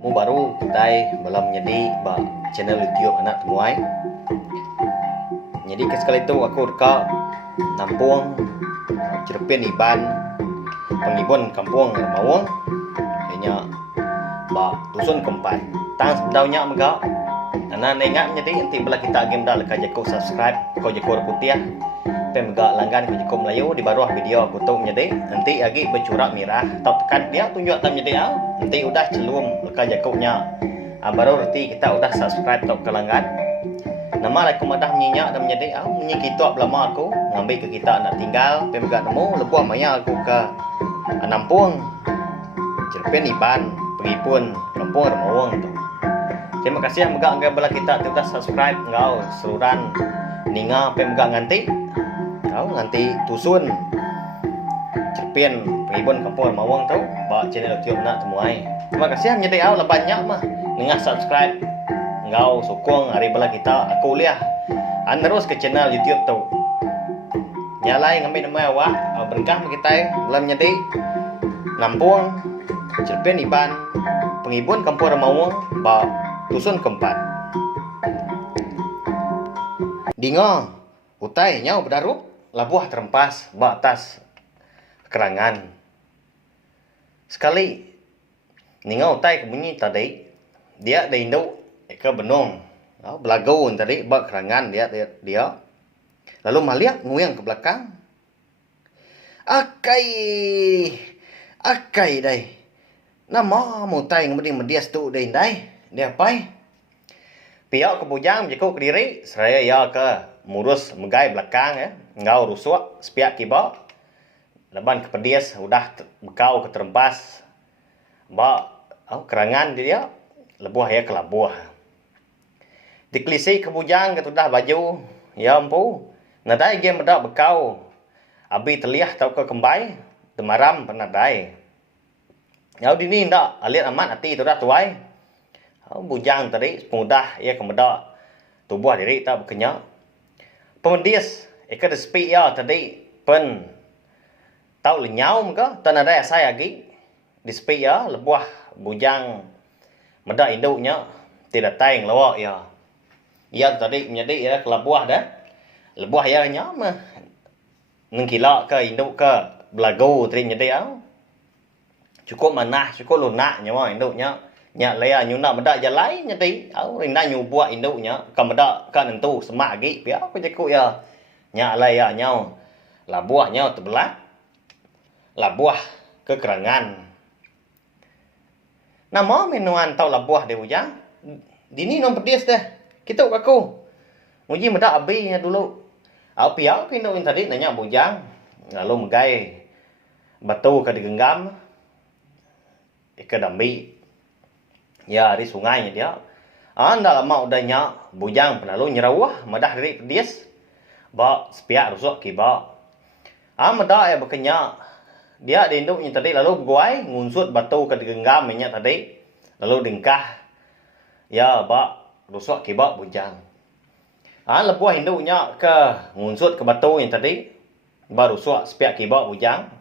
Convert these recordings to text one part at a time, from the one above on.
Mu baru kita belum menjadi channel YouTube anak temuai. Jadi sekali itu aku dekat Nampung Cerpen Iban penghibun kampung Mawang hanya dusun keempat. Tang sebetulnya megak anak ingat menjadi nanti bila kita game dah lekat jakuk subscribe kau jakuk putih dan megak langgan kau jakuk Melayu di bawah video aku tu menjadi nanti lagi bercurak merah atau tekan dia tunjuk tak menjadi nanti udah celum lekat jakuknya baru nanti kita udah subscribe atau ke langgan. Nama aku madah menyenyak dan menjadi menyi kita lama aku ngambil ke kita nak tinggal pemegak nemu lebuah maya aku ke Nampung Cerpen Iban pergi pun kampung Remawang tu. Terima kasih yang megak enggak bala kita tu dah subscribe engkau seluran ninga pemegak nganti kau nganti tusun Cerpen Pengibun kampung Remawang tu ba channel YouTube nak temuai. Terima kasih yang menjadi lah banyak mah nengah subscribe engkau sokong hari bala kita aku lihat terus ke channel YouTube tu nyalai ngambil nama awak berkah kita belum menjadi Nampung Cerpen Iban Pengibun kampung Remawang ba dusun keempat. Dingo utai nyau berdaruk labuah terempas ba atas kerangan. Sekali ningo utai kebunyi tadi dia dah induk ke benung belagaun tadi ba kerangan dia lalu maliak nguyang ke belakang. Akai dai nama mutai ngemudi medias tu dai dia pai pihak kebujang jekuk ke diri seraya ya ke murus megai belakang ngau rusuk sepiak kiba leban ke pedias udah bekau ke terempas ba kerangan dia lebuah ya ke labuah diklisi kebujang ke tudah baju ya empu nadai game dak bekau abi teliah tau ke kembai demaram penadai yau dini ndak aliat amat hati tu dah tuai bujang tadi mudah ya kemedak tubuh diri tak berkenyak pemedis eka despi ya tadi pen tau lenyau muka tanadai asai lagi despi ya lebuah bujang medak induknya tidak tayang lawak ya ia tadi menjadi ya kelabuah dah lebuah ya nya mah nengkila ke induk ke belagu tadi menjadi cukup manah cukup lunak nyawa induknya nya laya nyuna medak jalai nyati rinda nyubuak induknya ka medak ka nentu semak lagi pia aku jekuk ya nya laya nyau labuah nyau terbelah labuah ke kerangan nama menuan tau labuah de bujang dini nom pedis dah kita aku muji medak abinya dulu pia aku induk tadi nanya bujang lalu megai batu ke digenggam ke dambi ya di sungainya dia anda lama udahnya bujang penalu nyerawah madah dari pedis ba sepiak rusuk kiba madah ya bekenya dia di induknya tadi lalu guai ngunsut batu ke digenggam minyak tadi lalu dingkah ya ba rusuk kiba bujang lebuah induknya ke ngunsut ke batu yang tadi ba rusuk sepiak kiba bujang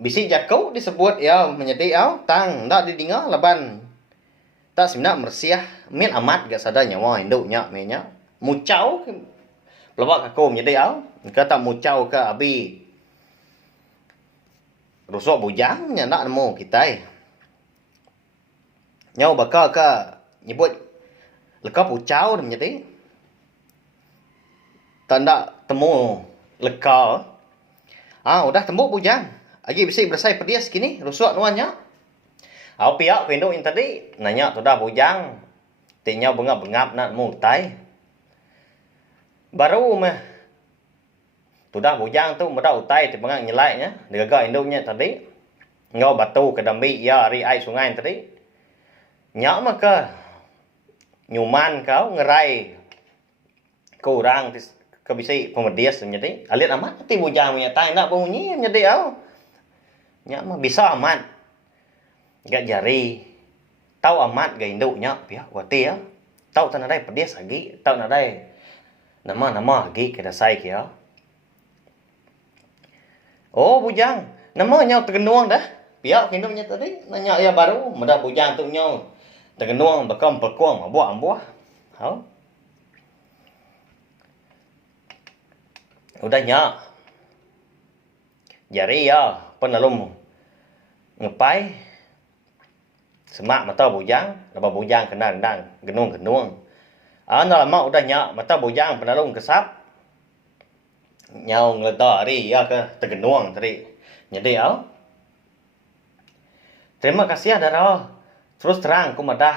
bisi jakau disebut ya menjadi tang ndak didengar leban tak sebenarnya mersiah min amat gak sadar nyawa induknya menya mucau pelawak aku menjadi kata mucau ke abi rusuk bujang nya nak nemu kita nyau bakal ke nyebut lekap ucau menjadi tanda temu lekal udah temu bujang lagi bisa bersai pedias kini rusuk nuannya pihak penduk yang tadi nanya tu dah bujang tinya bengap-bengap nak mutai baru mah tu dah bujang tu medak utai ti bengang nyelainya degaga induknya tadi ngau batu ke dambi ya ri ai sungai tadi nyak mah ke nyuman kau ngerai kurang ke bisi pemedias jadi alit amat ti bujang punya tai nak bunyi jadi nya mah bisa amat gak jari tau amat gak induknya pihak wati tau tanadai pedis lagi tau nadai nama lagi kena sai kia bujang nama nyau tergenuang dah Pihak hindupnya tadi nanya ya baru mudah bujang tu nyo. Tegenuang bekam pelkuang ambuah. Hau. Udah nyak. Jari ya penalum ngepai semak mata bujang, lepas bujang kena rendang, genung. Ana lama udah nyak mata bujang penalum kesap. Nyau ngeleda hari ya ke tegenuang tadi. Jadi au. Terima kasih Dara. Terus terang aku madah.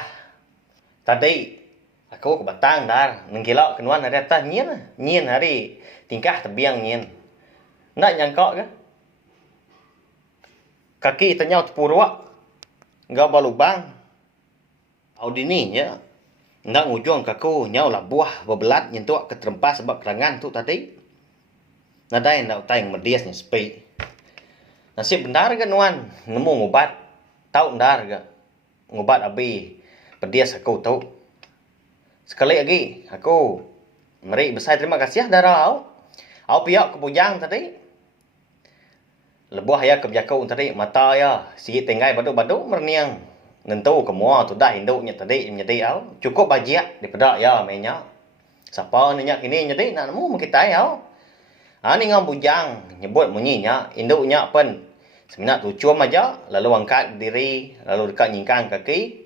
Tadi aku ke Batang dar, nengkilak kenuan hari atas nyin hari tingkah tebiang nyin. Ndak nyangkok ke? Kaki ternyau tepuruk. Enggak balubang. Audini ya. Ndak ngujung kaku nyau lah buah bebelat nyentuk keterempas sebab kerangan tu tadi. Nadai ndak utai mediasnya sepi. Nasib benar ke nuan nemu ngobat. Tahu ndar ke? Ngobat abi pedias aku tahu. Sekali lagi aku meri besar terima kasih Dara au. Au pihak kepujang tadi. Lebuh ya kebijakau tadi mata ya sikit tenggai badu-badu merniang. Nentu kemua tu dah induknya tadi menjadi au. Cukup bajiak daripada ya mainnya. Siapa nanya kini jadi nak nemu kita ya. Ni ngam bujang nyebut munyinya induknya pen. Seminat tucum aja lalu angkat diri lalu dekat nyingkang kaki.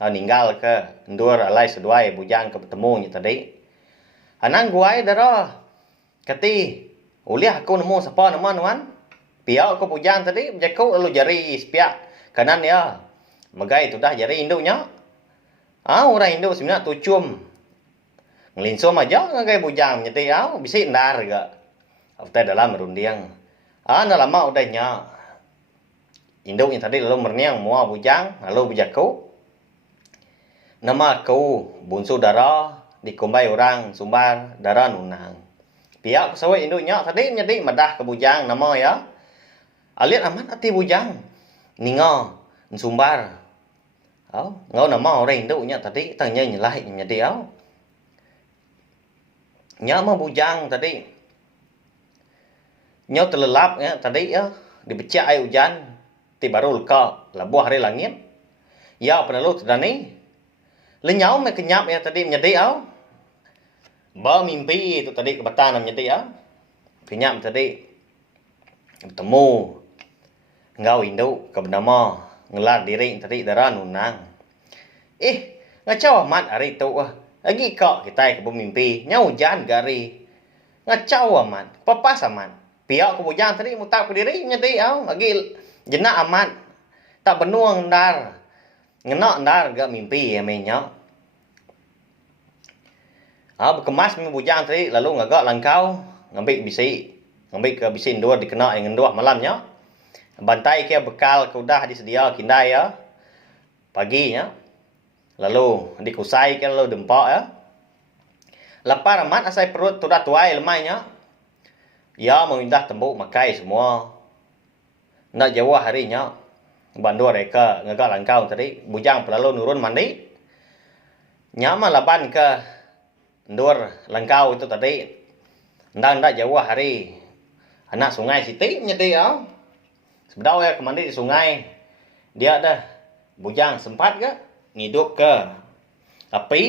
Ninggal ke ndur alai seduai bujang ke bertemunya tadi. Anang guai Dara. Kati uliah aku nemu siapa nama nuan. Pihak aku bujang tadi berjakau lalu jari sepiak kanan ya. Magai tu dah jari induknya. Orang induk seminat tucum. Ngelinsum aja ngagai bujang nyeti bisa ndar ke. After dalam merundiang. Nak lama udahnya. Induknya tadi lalu merniang mua bujang lalu berjakau. Nama aku Bunsu Dara dikumbai orang Sumbar Dara Nunang. Pihak pesawat induknya tadi menjadi madah ke bujang nama ya. Aliat aman hati bujang. Ninga Sumbar. Ngau nama orang induknya tadi tanya nyelai menjadi Nyama bujang tadi. Nyau terlelap ya tadi ya dibecak air hujan ti baru leka labuh hari langit. Ya penalu terdani. Lenyau me kenyap ya tadi menjadi mimpi itu tadi kebatan menjadi kenyap tadi bertemu ngau induk ke bernama ngelar diri tadi Dara Nunang. Ngacau amat hari itu lagi kok kita ke mimpi nyau hujan gari. Ngacau amat papas amat. Pihak ke bujang tadi mutap ke diri menjadi lagi jenak amat tak benuang ndar. Ngenak ndar gak mimpi ya mainnya. Berkemas bujang tadi lalu ngagak langkau ngambil bisi. Ngambil ke bisi ndur dikena yang ndur malamnya. Bantai ke bekal ke udah disedia kindai ya. Paginya. Lalu dikusai ke lalu dempak ya. Lapar amat asai perut tu dah tuai lemainya. Ya meminta tembuk makai semua. Nak jauh harinya. Bandu mereka ngagak langkau tadi. Bujang pelalu nurun mandi. Nyama laban ke ndur langkau itu tadi. Ndak jauh hari. Anak sungai Siti menjadi Sebedau ya kemandi di sungai. Dia dah bujang sempat ke ngidup ke api.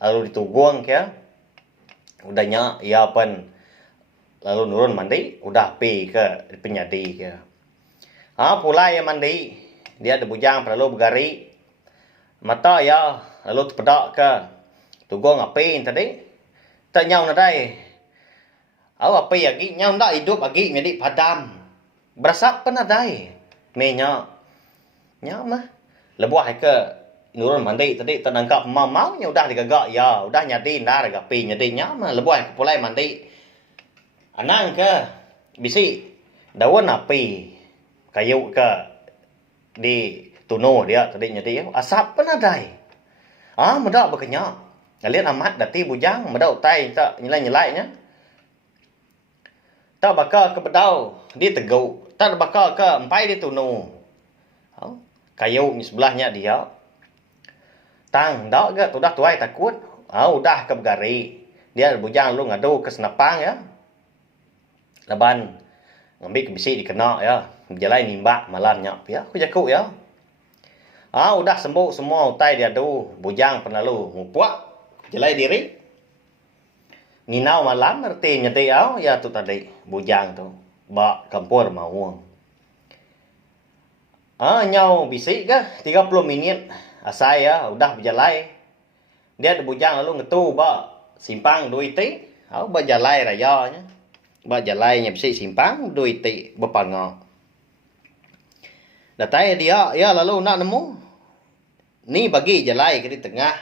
Lalu ditugung ke. Udahnya ia pun lalu nurun mandi. Udah api ke penyadi ke. Pulai yang mandi. Dia ada bujang perlu bergari. Mata ya lalu terpedak ke tugung api tadi. Tak nyau nadai. Api lagi nyau ndak hidup lagi menjadi padam. Berasap penadai. Menya. Nyau mah. Lebuah ke nurun mandi tadi ternangkap mau nya udah digagak ya. Udah nyadi ndar api nyadi nyau mah lebuah ke pulai mandi. Anang ke bisi daun api kayu ke di tuno dia tadi nyadi asap penadai. Medak berkenyak. Ngalian amat dati bujang medak utai tak nyelai-nyelainya. Tak bakal ke bedau di teguk. Tak bakal ke empai di tuno. Kayu ni sebelahnya dia. Tang dak ke tu dah tuai takut. Udah ke bergari. Dia bujang lu ngadu ke senapang ya. Laban ngambil ke bisi dikena ya. Jalai nimba malam nyap ya. Aku jaku ya. Udah sembuh semua utai dia tu. Bujang penalu ngupuak. Jalai diri. Nginau malam erti nyati ya tu tadi. Bujang tu. Bak kampur mawang. Nyau bisik ke 30 minit. Asai ya udah berjalai. Dia ada bujang lalu ngetu ba simpang 2 ti. Ba jalai raya nya. Ba jalai nya bisik simpang 2 ti berpangau. Datai dia ya lalu nak nemu. Ni bagi jalai ke di tengah.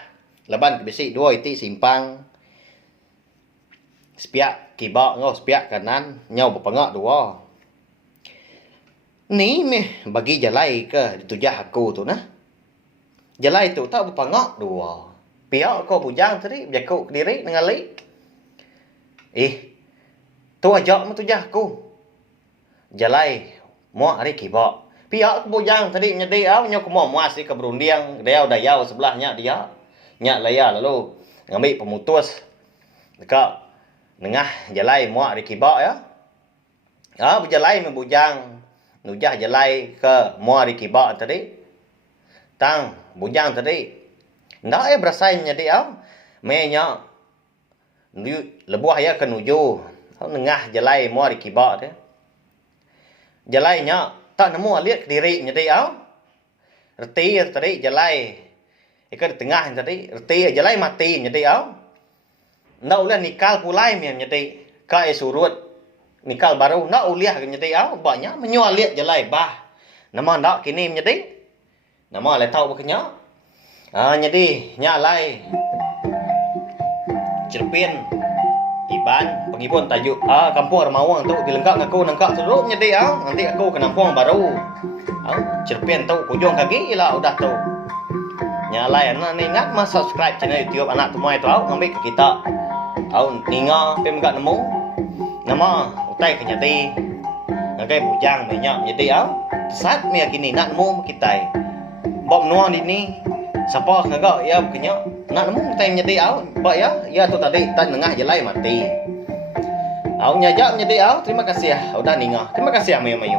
Laban ke bisik 2 ti simpang. Sepiak kibak ngau sepiak kanan nyau berpangau 2. Ni meh bagi jalai ke ditujah aku tu nah. Jalai tu tak berpangak 2. Pihak kau bujang tadi berjakuk ke diri dengan li. Tu ajak mu tujah aku. Jalai muak hari kibak. Pihak bujang tadi nyedi nyo ku mau muas ke berundiang dia udah yau sebelahnya dia. Nyak laya lalu ngambil pemutus. Dekat nengah jalai muak hari kibak ya. Berjalai membujang. Nujah jalai ke muar di kibak tadi. Tang bujang tadi. Ndak berasai nyadi Menya lebuah ya ke nuju. Nengah jalai muar di kibak tu. Jalai nya tak nemu lihat diri nyadi Reti tadi jalai. Ikat di tengah tadi. Reti jalai mati nyadi Ndak ulah nikal pulai nyadi. Ka surut. Nikal baru nak uliah nyeti banyak menyual liat jalai bah. Nama ndak kini nyeti. Nama le tau bekenya. Nyedi nyalai. Cerpin Iban pengipun tajuk kampung Remawang tu dilengkap ngaku nangkak seluruh nyedi nanti aku ke nampung baru. Cerpin tu kujung kaki lah udah tu. Nyalai anak ni ingat mas subscribe channel YouTube anak tumai tu ngambil ke kita. Ninga pe enggak nemu. Nama utai ke nyati. Ngakai bujang banyak nyati Sat mia kini nak nemu kita. Bob nuang di ni. Siapa ngagak ya bekenya. Nak nemu utai nyati ba ya tu tadi tan nengah jalai mati. Nyajak nyati terima kasih udah ninga. Terima kasih mayu-mayu.